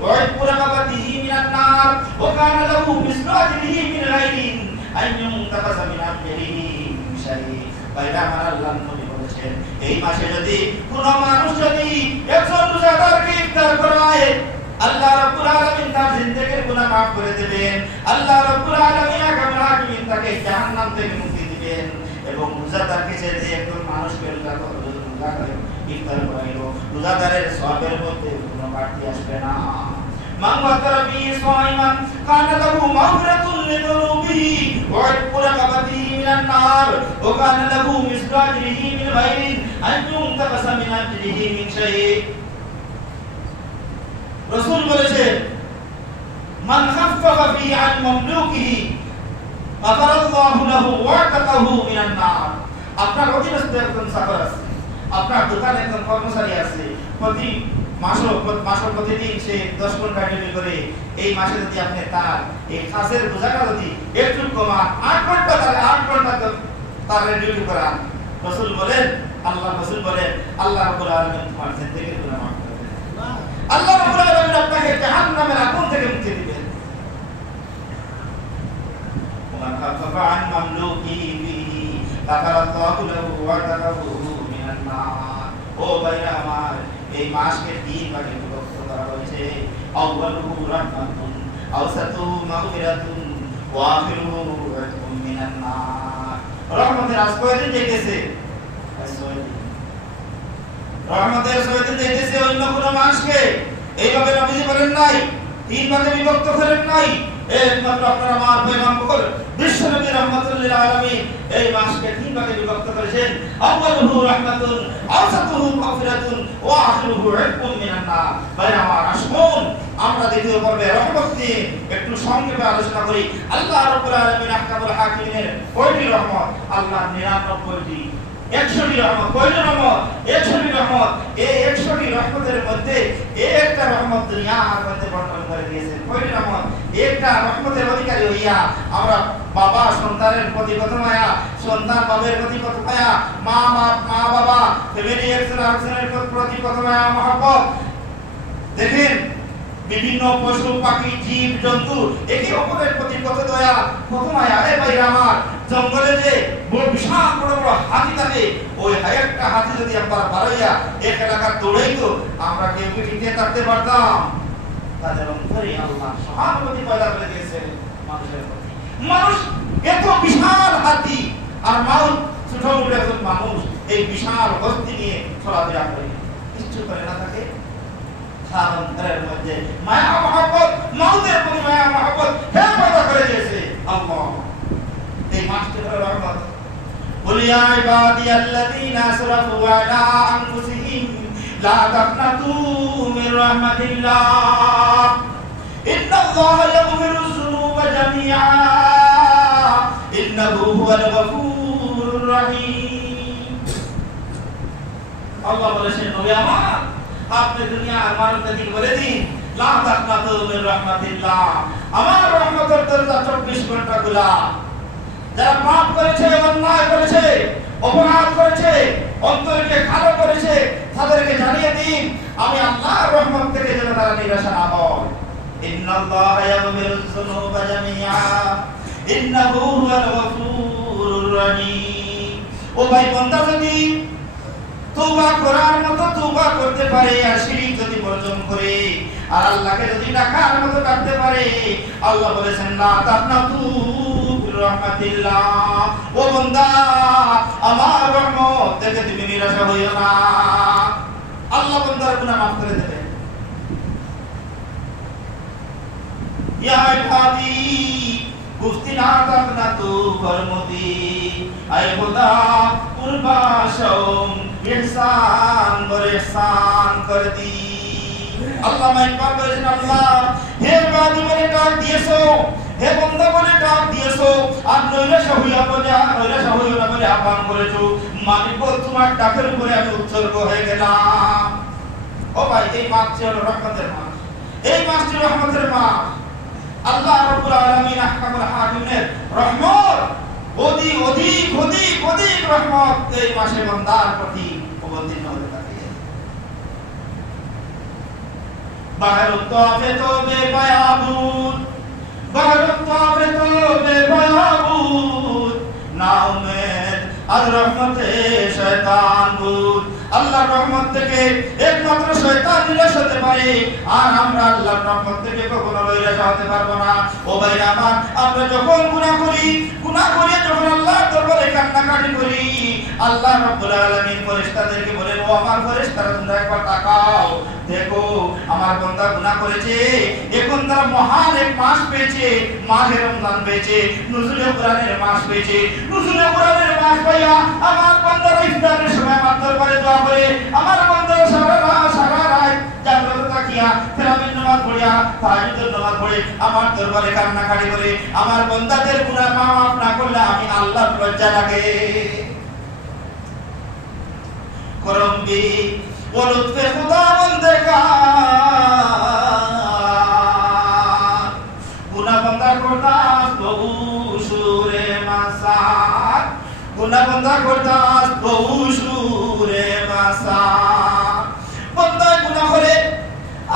ওয়া ইতকু রাকাবাতিহি মিনান নার ওয়া কানা লাহু মিসলু আজরিহি মিন গায়রিন আন ইউনতাকাসা মিন আমরিহি শারঈ। বাইরা আমার আল্লাহ নবী বলেছেন, এই মাসে যদি কোনো মানুষ যদি একজন রোজাদারকে ইফতার করায়, আল্লাহ রাব্বুল আলামিন তার জিন্দেগির গুনাহ মাফ করে দেবেন। আল্লাহ রাব্বুল আলামিন আগামী হাকিম তাকে জাহান্নাম থেকে মুক্তি দিবেন। এবং রোজাদারকে যে একজন মানুষকে রোজা করে ইফতার করাইলো, রোজাদারের সওয়াবের মধ্যে কোনো ঘাটতি আসবে না। মান ফাতারা বি সাইমান কানা লাহু মাগফিরাতুন লিযুনুবিহি ওয়া ইতকু রাকাবাতিহি মিনান নার ওয়া কানা লাহু মিসলু আজরিহি মিন গায়রিন আন ইউনতাকাসা মিন আজরিহি মিন শাইء। রাসূল বলেছেন, মান খাফফাফা ফি আন মামলুকিহি গাফারাল্লাহু লাহু ওয়া তাকাহু মিনান নার। আপনার অধীনস্থ একজন চাকর আছে, আপনার দোকানে একজন কর্মচারী আছে, প্রতি প্রতিদিন সে 10 ঘন্টা ডিউটি করে। এই মাসে যদি আপনি তার এই কাজের বোঝাটা যদি একটু কমান, 8 ঘন্টা তার ডিউটি করান, রাসূল বলেন, আল্লাহ রাসূল বলেন, আল্লাহ রাব্বুল আলামিন তোমার জিন্দেগির গুনাহ মাফ করে দেবেন। আল্লাহ রাব্বুল আলামিন আপনাকে জাহান্নামের আগুন থেকে মুক্তি দিবেন। ওয়া খাফাফা আন মামলুকিহি বিহি গাফারাল্লাহু লাহু ওয়া তাকাহু মিনান নার। ও ভাইরা আমার, এই মাসকে 3 ভাগে বিভক্ত করা হয়েছে। আউয়ালুহু রাহমাতুন, আওসাতুহু মাগফিরাতুন, ওয়া আখিরুহু ইতকুম মিনান নার। রহমতের আজ কয়দিন যেতেছে? রহমতের 6 দিন যেতেছে, অন্য কোন মাসকে এইভাবে নবীজি বলেন নাই, 3 ভাগে বিভক্ত করেন নাই। একমাত্র আপনার আমার পয়গম্বর বিশ্বনবী রাহমাতুল লিল আলামিন এই মাসকে 3 ভাগে বিভক্ত করেছেন। আউয়ালুহু রাহমাতুন, আওসাতুহু মাগফিরাতুন, ওয়া আখিরুহু ইতকুম মিনান নার। ভাইরা আমার, আসুন আমরা দ্বিতীয় পর্বে রহমত নিয়ে একটু সংক্ষেপে আলোচনা করি। আল্লাহ রাব্বুল আলামিন আহকামুল হাকিমের কয়টি রহমত? আল্লাহ 99টি, 100টি রহমত। কয়টি রহমত? 100টি রহমত। এই 100টি রহমতের মধ্যে একটা রহমত দুনিয়ার মধ্যে বর্ণনা করে দিয়েছেন। কয়টি রহমত? একটা রহমতের অধিকারী হইয়া আমরা বাবা সন্তানের প্রতি কত মায়া, সন্তান বাবার প্রতি কত মায়া, মা বাবা ফ্যামিলি একজন আরেকজনের প্রতি কত মায়া মহব্বত। দেখেন বিভিন্ন পশু পাখি জীব জন্তু একে অপরের প্রতি কত দয়া, কত মায়া। ভাইরা আমার, জঙ্গলে যে বড় বিশাল বড় বড় হাতি থাকে, ওই একটা হাতি যদি একবার বাড়াইয়া এক এলাকা দৌড়াইতো, আমরা কেউ কি ঠিকঠাক থাকতে পারতাম? তাদের অন্তরে আল্লাহ সহানুভূতি পয়দা করে দিয়েছেন মানুষের প্রতি। মানুষ এত বিশাল হাতি আর মানুষ ছোট মোটো একজন মানুষ এই বিশাল হস্তি নিয়ে চলাফেরা করে, কিছু করে না থাকে। তার অন্তরের মধ্যে মায়া মহব্বত, মাউতের প্রতি মায়া মহব্বত হে পয়দা করে দিয়েছে আল্লাহ। এই মাসটি হলো রহমত। কুল ইয়া ইবাদিয়াল্লাযীনা আসরাফু আলা আনফুসিহিম লা তাকনাতু মির রাহমাতিল্লাহ ইন্নাল্লাহা ইয়াগফিরুয যুনুবা জামিআ ইন্নাহু হুয়াল গফুরুর রহিম। আল্লাহ বলেছেন, নবী আমার, আপনি দুনিয়ার মানুষকে বলে দিন, লা তাকনাতু মির রাহমাতিল্লাহ, আমার রহমতের দরজা 24 ঘন্টা খোলা। যারা পাপ করেছে, অন্যায় করেছে, অপরাধ করেছে, অন্তরকে কালো করেছে, তাদেরকে জানিয়ে দিন আমি আল্লাহর রহমত থেকে যেন তারা নিরাশা না হয়। ইন্নাল্লাহা ইয়াগফিরুয যুনুবা জামিআ ইন্নাহু হুয়াল গফুরুর রহিম। ও ভাই, বান্দা যদি তওবা করার মতো তওবা করতে পারে আর শিরক যদি বর্জন করে আর আল্লাহকে যদি ডাকার মতো ডাকতে পারে, আল্লাহ বলেছেন লা তাকনাতু মির রাহমাতিল্লাহ। ও বান্দা, আমার রহমত থেকে তুমি নিরাশা হইও না। আল্লাহ বান্দার গুনাহ মাফ করে দেবেন। ইয়া ইবাদি গুফতি না তাকনাতু ফরমতি, আয় খোদা কুরবা শাওম ইহসান বরে ইহসান कर दी। আল্লাহ ইকবাল বলেছেন, আল্লাহ হে বান্দি বলে ডাক দিয়েছো, হে বান্দা বলে ডাক দিয়েছো, আর নৈরাশা হইয়া না বলে আহ্বান করেছো। মালিক, তোমার ডাকের উপরে আমি উৎসর্গ হয়ে গেলাম। ও ভাই, এই মাসটি হলো রহমতের মাস, এই মাসটি রহমতের মাস। আল্লাহ রাব্বুল আলামিন আহকামুল হাকিমের রহমত অধিক রহমত এই মাসে বান্দার প্রতি অবতীর্ণ হতে থাকে। বাহরুত তাফে তো বেপায়াবুদ, বাহরুত তাফে তো বেপায়াবুদ, না উমেদ আর রহমতে শয়তান বুদ। আল্লাহর রহমত থেকে একমাত্র শয়তান নিরাশ হতে পারে, আর আমরা আল্লাহর রহমত থেকে কখনো নিরাশ হতে পারবো না। ও ভাইরা আমার, আমরা যখন গুনাহ করি যখন আল্লাহর দরবারে কান্নাকাটি করি, আল্লাহ রাব্বুল আলামিন ফেরেশতাদেরকে বলেন, ও আমার ফেরেশতারা তোমরা একবার তাকাও, দেখো আমার বান্দা গুনাহ করেছে, এখন তারা মহান এক মাস পেয়েছে, মাহে রমজান পেয়েছে, নুজুলে কোরআনের মাস পেয়েছে। নুজুলে কোরআনের মাস পাইয়া আমার বান্দারা ইফতারের সময় আমার দরবারে দোয়া করে, আমার বান্দারা সারা রাত জাগ্রত থাকিয়া ফেরামের নামাজ পড়িয়া তাহাজ্জুদের নামাজ পড়ে আমার দরবারে কান্নাকাটি করে। আমার বান্দাদের গুনাহ মাফ না করলে আমি আল্লাহর লজ্জা লাগে। করমবি ও লুৎফে খুদা বন্দেগা, গুনাহ বান্দা করতাস বহু সুরে মাসাত, গুনাহ বান্দা করতাস বহু সুরে মাসাত। বান্দা গুনাহ করে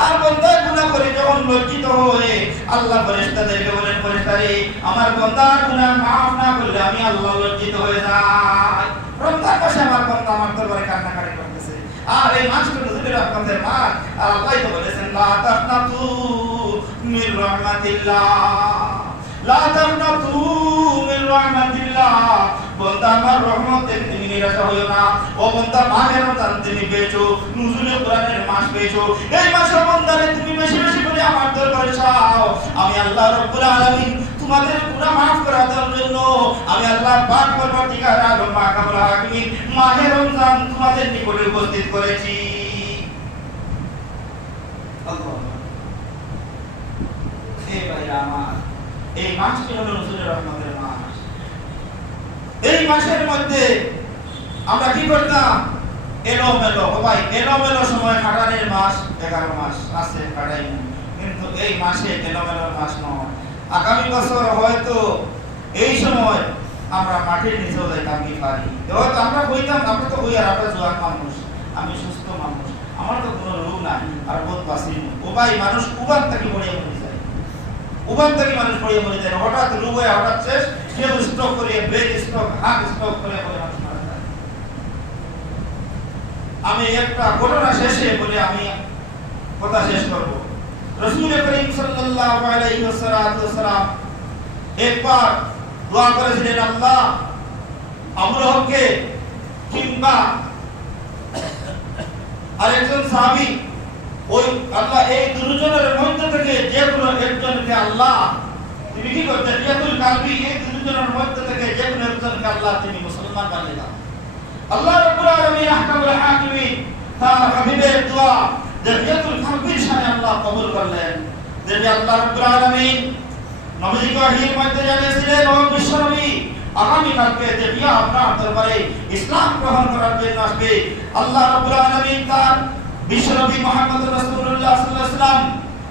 আর বান্দা গুনাহ করে যখন লজ্জিত হয়ে আল্লাহ ফেরেশতাদেরকে বলেন, ফেরেশতারে আমার বান্দার গুনাহ মাফ না করলে আমি আল্লাহ লজ্জিত হয়ে যাই। রমজান মাসে আমার বান্দা আমার দরবারে কান্নাকাটি করতেছে, আর এই মাসটা নুজুলের রহমতের মাস। আর আল্লাহ তো বলেছেন, লা তাকনাতু মির রাহমাতিল্লাহ, লা তাকনাতু মির রাহমাতিল্লাহ। বান্দা আমার রহমত থেকে তুমি নিরাশ হইও না। ও বান্দা, মাহে রমজান তুমি পেয়েছো, নুজুলে কোরআনের মাস পেয়েছো, এই মাসে বান্দারে তুমি বেশি বেশি করে আমার দরবারে চাও। আমি আল্লাহ রাব্বুল আলামিন তোমাদের গুনাহ মাফ করার জন্য আমি আল্লাহ পাক পরবর্তীকার আলম মাহকামুল হাকিমিন মাহে রমজান তোমাদের নিকটে উপস্থিত করেছি। আল্লাহ, হে ভাইরা আমার, এই মাসটি হলো নুজুলের রহমতের মাস। এই মাসের মধ্যে আমরা কি করতাম? এলোমেলো ভাই, এলোমেলো সময় কাটানোর মাস 11 মাস আছে কাটাই, কিন্তু এই মাসে এলোমেলো মাস নয়। আগামী বছর হয়তো এই সময় আমরা মাটির নিচেও যাইতাম কি পারি, হয়তো আমরা হইতাম, আমরা তো হই, আর আমরা জোয়ান মানুষ, আমি সুস্থ মানুষ, আমার তো কোনো রোগ নাই, আর বোধ বাসি ও ভাই, মানুষ উবান থেকে মরিয়া মরে যায়, উবান থেকে মানুষ মরিয়া মরে যায়, হঠাৎ রোগ হয়ে হঠাৎ শেষ, কেউ স্ট্রোক করে, ব্রেন স্ট্রোক, হার্ট স্ট্রোক করে মানুষ মারা যায়। আমি একটা ঘটনা শেষে বলে আমি কথা শেষ করব। রাসূল করিম সাল্লাল্লাহু আলাইহি ওয়াসাল্লাম একবার দোয়া করেছিলেন, আল্লাহ আবু লাহাবকে কিংবা আরেকজন সাহাবী, ওই আল্লাহ এই দুজনের মধ্যে থেকে যে কোনো একজনকে আল্লাহ তুমি কি করতে, ইয়াতুল কালবি, এই দুজনের মধ্যে থেকে যে কোনো একজনকে আল্লাহ তুমি মুসলমান বানিয়ে দাও। আল্লাহ রাব্বুল আলামিন আহকামুল হাকিমিন তার হাবিবের দোয়া জাবিয়াতুল কালবির শানে আল্লাহ কবুল করলেন। যে আল্লাহ রাব্বুল আলামিন নবীকে ওহীর মধ্যে জানিয়েছিলেন, ও বিশ্বনবী আগামী কালকে জাবিয়া আপনার দরবারে ইসলাম গ্রহণ করার জন্য আসবে। আল্লাহ রাব্বুল আলামিন তার বিশ্বনবী মুহাম্মদ রাসূলুল্লাহ সাল্লাল্লাহু আলাইহি ওয়াসাল্লাম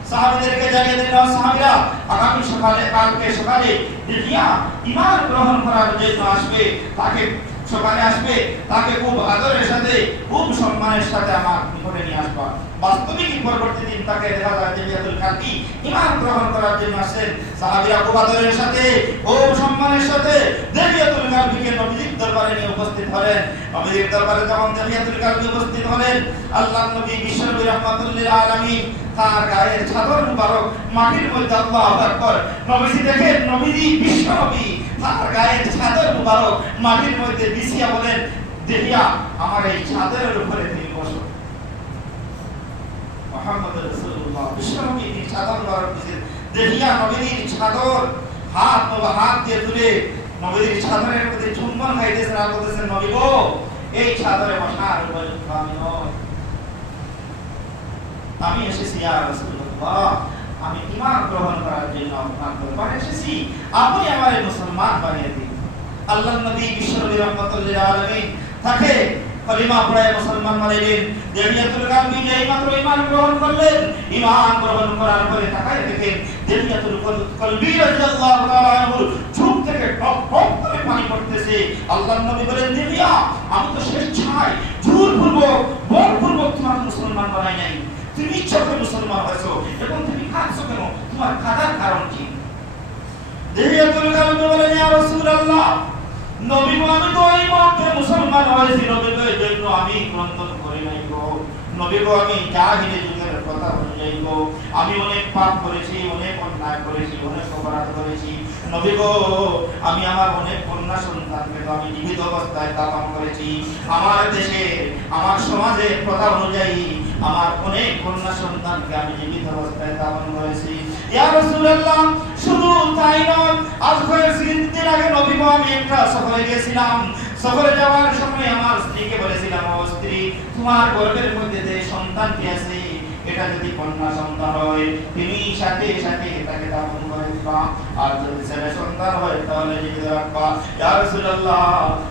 সাহাবীদেরকে জানিয়ে দিলেন, সাহাবীরা আগামী সকালে কালকে সকালে জাবিয়া ঈমান গ্রহণ করার জন্য আসবে, তাকে সকালে আসবে, তাকে খুব আদরের সাথে খুব সম্মানের সাথে আমার নিকটে নিয়ে আসবা। বাস্তবিক পরবর্তী দিন তাকে দেখা যায় যে জাবিয়াতুল কালবি ঈমান গ্রহণ করার জন্য আসেন। সাহাবীরা খুব আদরের সাথে খুব সম্মানের সাথে জাবিয়াতুল কালবিকে নবীর দরবারে নিয়ে উপস্থিত হলেন। নবীর দরবারে যখন জাবিয়াতুল কালবি উপস্থিত হলেন, আল্লাহর নবী বিশ্বনবী রাহমাতুল লিল আলামিন তার গায়ের চাদর মুবারক মাটির মধ্যে, আল্লাহু আকবার, নবীজি দেখেন, নবীজি বিশ্বনবী তার গায়ের চাদর মুবারক মাটির মধ্যে বিছিয়ে বলেন, দেখিয়া আমার এই চাদরের উপরে তুমি বসো। মুহাম্মদ রাসূলুল্লাহ বিশ্বনবী এই চাদর মুবারক বিছিয়ে দেখিয়া নবীজির চাদর হাত দিয়ে তুলে নবীজির চাদরের মধ্যে চুম্বন খাইতেছেন, আর বলতেছেন, নবী গো, এই চাদরে বসার উপযুক্ত আমি নই, আমি এসেছি ইয়া রাসূলুল্লাহ, আমি ঈমান গ্রহণ করার জন্য আপনার দরবারে এসেছি, আপনি আমারে মুসলমান বানিয়ে দিন। আল্লাহর নবী বিশ্বনবী রাহমাতুল লিল আলামিন তাকে কলিমা পড়ে মুসলমান বানাইলেন। জাবিয়াতুল কালবি যেই মাত্র ঈমান গ্রহণ করলেন, ঈমান গ্রহণ করার পরে তাকায় দেখেন জাবিয়াতুল কালবি রাদিয়াল্লাহু তাআলা আনহু চোখ থেকে টপ টপ করে পানি পড়তেছে। আল্লাহর নবী বলেন, জাবিয়া, আমি তো স্বেচ্ছায় জোরপূর্বক নবী গো আমি তো এই মধ্যে মুসলমান হয়েছি, নবী গো এই জন্য আমি ক্রন্দন করি নাই গো। নবী গো আমি জাহিলি যুগের কথা অনুযায়ী গো আমি অনেক পাপ করেছি, অনেক অন্যায় করেছি, অনেক অপরাধ করেছি। নবী গো আমি আমার অনেক কন্যা সন্তানকে তো আমি জীবিত অবস্থায় দাফন করেছি। আমার দেশে আমার সমাজের কথা অনুযায়ী আমার অনেক কন্যা সন্তানকে আমি জীবিত অবস্থায় দাফন করেছি। ইয়া রাসূলুল্লাহ শুধু তাই নয়, আজ কয়েক দিন আগে নবী গো আমি একটা সফরে গিয়েছিলাম। সফরে যাওয়ার সময় আমার স্ত্রীকে বলেছিলাম, ও স্ত্রী তোমার গর্ভের মধ্যে যে সন্তানটি আছে এটা যদি কন্যা সন্তান হয় তুমি সাথে সাথে তাকে দাফন করে দিবা, আর যদি ছেলে সন্তান হয় তাহলে জীবিত রাখবা। ইয়া রাসূলুল্লাহ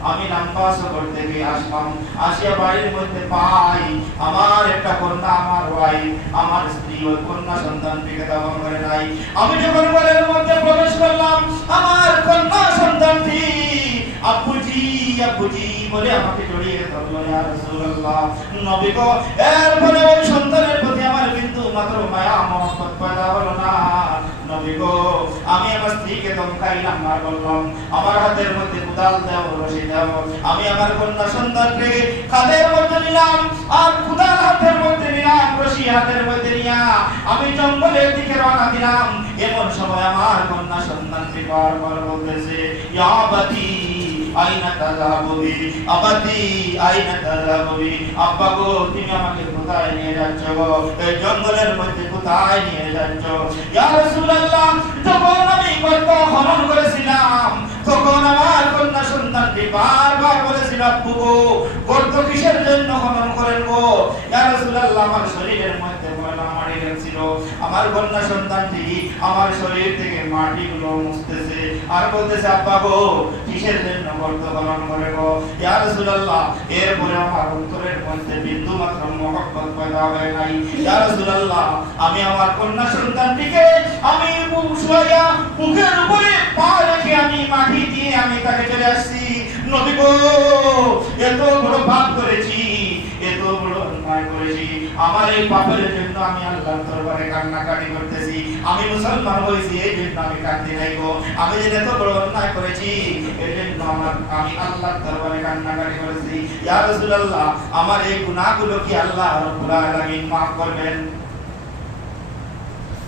আমি লম্বা সফর থেকে আসলাম, আসিয়া বাড়ির মধ্যে পাই আমার একটা কন্যা, আমার ওয়াইফ আমার স্ত্রী ওই কন্যা সন্তানটিকে দাফন করে নাই। আমি যখন ঘরের মধ্যে প্রবেশ করলাম আমার কন্যা সন্তানটি আব্বুজি আব্বুজি বলে আমাকে জড়িয়ে ধরল। ইয়া রাসূলুল্লাহ নবী গো এরপরে ওই সন্তানের প্রতি আমার কিন্তু মাত্র মায়া মহব্বত পয়দা হলো না। নবী গো আমি আমার স্ত্রীকে ধমকাইলাম আর বললাম আমার হাতের মধ্যে কুদাল দাও, রশি দাও। আমি আমার কন্যা সন্তানকে কাঁধের মধ্যে নিলাম আর কুদাল হাতের মধ্যে নিলাম, রশি হাতের মধ্যে নিয়া আমি জঙ্গলের দিকে রওনা দিলাম। এমন সময় আমার কন্যা সন্তানটি বারবার বলতেছে, ইয়া বাতি আইনা তাযাবুবি, আবাতি আইনা তাযাবুবি, আব্বা গো তুমি আমাকে কোথায় নিয়ে যাচ্ছ গো, এই জঙ্গলের মধ্যে কোথায় নিয়ে যাচ্ছ? ইয়া রাসূলুল্লাহ যখন আমি গর্ত খনন করেছিলাম তখন আমার কন্যা সন্তানটি বারবার বলেছিল, আব্বু গো গর্ত কিসের জন্য খনন করেন গো? ইয়া রাসূলুল্লাহ আমার শরীরের মধ্যে ময়লা মাটি লেগেছিল, আমার কন্যা সন্তানটি আমার শরীর থেকে মাটিগুলো মুছতেছে আর বলতেছে, আব্বা গো কিসের জন্য গর্ত খনন করে গো? ইয়া রাসূলুল্লাহ এরপরে আমার অন্তরের মধ্যে বিন্দু মাত্র মহব্বত পয়দা হয় নাই। ইয়া রাসূলুল্লাহ আমি আমার কন্যা সন্তানটিকে আমি শুয়াইয়া বুকের উপরে পা রেখে আমি মাটি দিয়ে আমি তাকে চলে আসছি। নবী গো এত বড় পাপ করেছি, এত বড় অন্যায় করেছি, আমার এই পাপের জন্য আমি আল্লাহর দরবারে কান্নাকাটি করতেছি। আমি মুসলমান হয়েছি এই জন্য আমি কাঁদতে নাই গো, আমি যে এত বড় অন্যায় করেছি এই জন্য আমি আল্লাহর দরবারে কান্নাকাটি করেছি। ইয়া রাসূলুল্লাহ আমার এই গুনাহগুলো কি আল্লাহ রাব্বুল আলামিন maaf করবেন?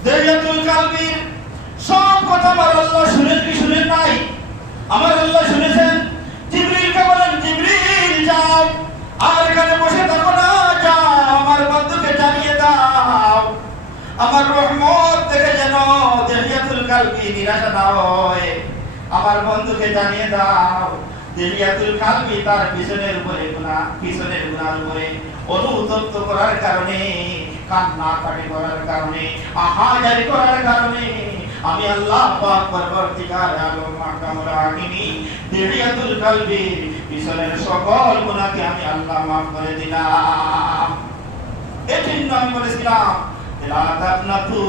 দরিয়াতুল কালবির সব কথা আমার আল্লাহ শুনেন কি শুনেন নাই? আমার আল্লাহ শুনেছেন। জিবরিলকে বলেন, জিবরিল যাও আর এখানে বসে থাকো না, যাও আমার বন্ধুকে জানিয়ে দাও আমার রহমত থেকে যেন দরিয়াতুল কালবি নিরাশা না হয়। আমার বন্ধুকে জানিয়ে দাও দরিয়াতুল কালবি তার পিছনের গুনার উপরে অনুতপ্ত করার কারণে, কান্নাকাটি করার কারণে, আহাজারি করার কারণে আমি আল্লাহ পাক পরবর্তীকার আলম মাহকামুল হাকিমিন দরিয়াতুল কালবি পিছনের সকল গুনাহকে আমি আল্লাহ maaf করে দিলাম। এজন্য আমি বলেছিলাম লা তাকনাতু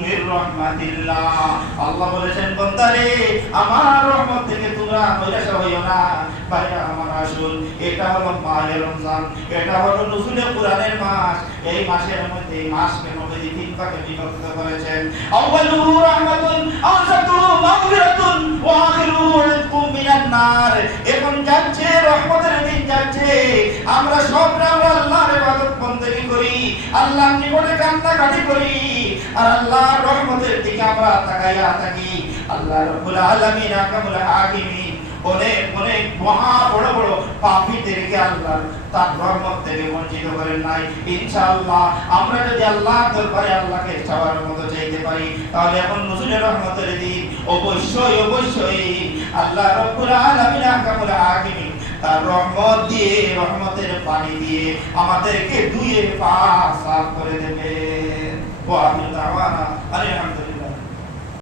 মির রাহমাতিল্লাহ। আল্লাহ বলেছেন বান্দারে আমার রহমত থেকে তোমরা নিরাশ হইও না। ভাইরা আমার আসল এটা হলো মাহে রমজান, এটা হলো নুজুলে কুরআনের মাস। এই মাসের মধ্যে এই মাসকে নবী তিন ভাগে বিভক্ত করেছেন। আউয়ালুহু রাহমাতুন, আওসাতুহু মাগফিরাতুন ওয়া আখিরুহু ইতকুম মিনান নার। এখন যাচ্ছে রহমতের দিন যাচ্ছে, আমরা সব আল্লাহর ইবাদত বন্দেগী করি, আল্লাহর নিকটে কান্নাকাটি করি আর আল্লাহর রহমতের দিকে আমরা তাকাইয়া থাকি। আল্লাহ রাব্বুল আলামিন আহকামুল হাকিমিন অনেক অনেক মহা বড় বড় পাপীদেরকে আল্লাহ তার রহমত থেকে বঞ্চিত করেন নাই। ইনশাআল্লাহ আমরা যদি আল্লাহর দরবারে আল্লাহকে চাওয়ার মতো চাইতে পারি তাহলে এখন নজরুলের রহমতের দিন অবশ্যই আল্লাহ রাব্বুল আলামিন আহকামুল হাকিমিন তার রহমত দিয়ে, রহমতের পানি দিয়ে আমাদেরকে ধুয়ে পাক সাফ করে দেবে। ওয়া আমিন দাওয়ানা আলহামদুলিল্লাহ।